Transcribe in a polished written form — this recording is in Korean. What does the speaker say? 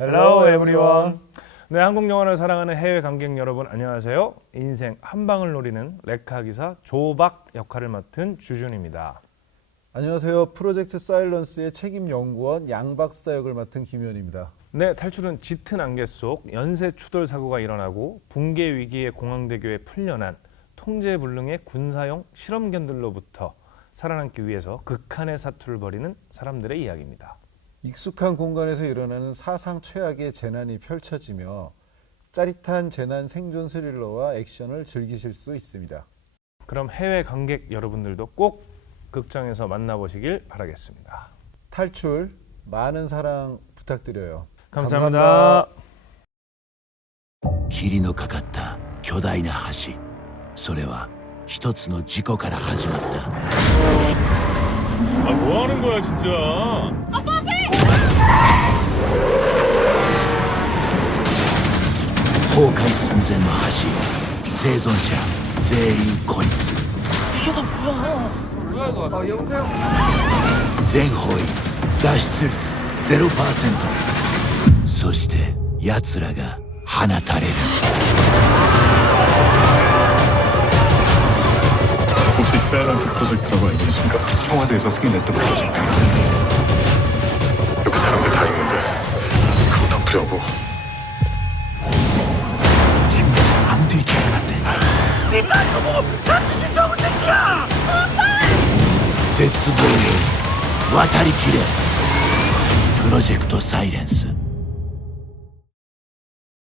Hello everyone. 네, 한국 영화를 사랑하는 해외 관객 여러분 안녕하세요. 인생 한 방을 노리는 레카 기사 조박 역할을 맡은 주준입니다. 안녕하세요. 프로젝트 사일런스의 책임 연구원 양 박사 역을 맡은 김현입니다. 네, 탈출은 짙은 안개 속 연쇄 추돌 사고가 일어나고 붕괴 위기의 공항대교에 풀려난 통제불능의 군사용 실험견들로부터 살아남기 위해서 극한의 사투를 벌이는 사람들의 이야기입니다. 익숙한 공간에서 일어나는 사상 최악의 재난이 펼쳐지며 짜릿한 재난 생존 스릴러와 액션을 즐기실 수 있습니다. 그럼 해외 관객 여러분들도 꼭 극장에서 만나보시길 바라겠습니다. 탈출 많은 사랑 부탁드려요. 감사합니다. 霧のかかった巨大な橋、それは一つの事故から始まった。 아, 뭐 하는 거야, 진짜? 崩壊寸前の橋、生存者全員孤立。 全方位脱出率 0%。 そして奴らが放たれる。 혹시 사일런스 프로젝트라고 알고 계십니까? 청와대에서 승인했던 프로젝트. 여기 사람들 다 있는데 그거 덮으려고. 지금 아무도 있지 않았대.絶望を渡りきれ。プロジェクトサイレンス。